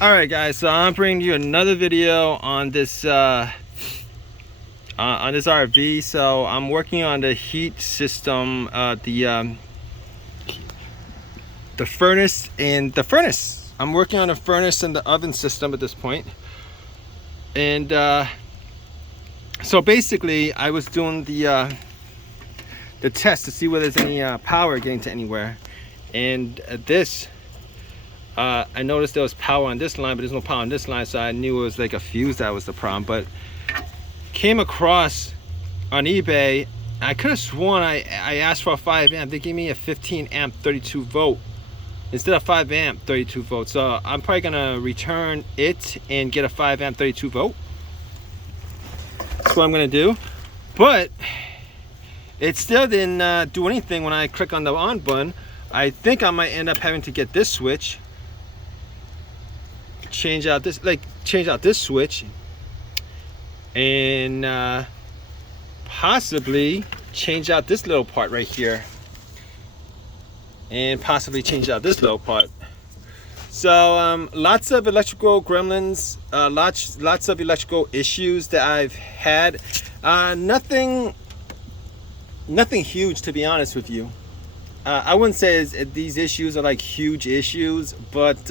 All right, guys. So I'm bringing you another video on this RV. So I'm working on the heat system, the furnace and the furnace. I'm working on the furnace and the oven system at this point. And so basically, I was doing the test to see whether there's any power getting to anywhere. And I noticed there was power on this line, but there's no power on this line, so I knew it was like a fuse that was the problem. But came across on eBay, I could have sworn I asked for a 5 amp. They gave me a 15 amp 32 volt instead of 5 amp 32 volt. So I'm probably gonna return it and get a 5 amp 32 volt. That's what I'm gonna do. But it still didn't do anything when I click on the on button. I think I might end up having to get this switch, change out this switch, and possibly change out this little part right here, and possibly change out this little part. So lots of electrical gremlins, lots of electrical issues that I've had. Nothing huge, to be honest with you. I wouldn't say these issues are like huge issues, but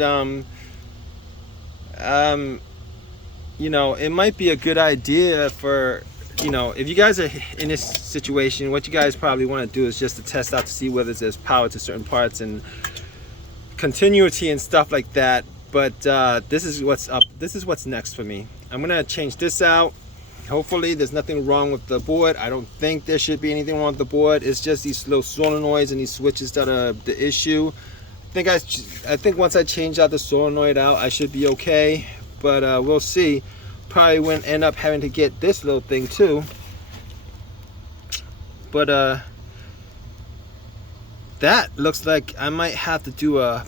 you know, it might be a good idea for, you know, if you guys are in this situation, what you guys probably want to do is just to test out to see whether there's power to certain parts and continuity and stuff like that. But this is what's up. This is what's next for me. I'm gonna change this out. Hopefully there's nothing wrong with the board. I don't think there should be anything wrong with the board. It's just these little solenoids and these switches that are the issue. I think once I change out the solenoid out, I should be okay. But we'll see. Probably wouldn't end up having to get this little thing too. But that looks like I might have to do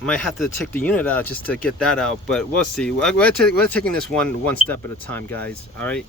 might have to take the unit out just to get that out. But we'll see. We're taking this one step at a time, guys. All right.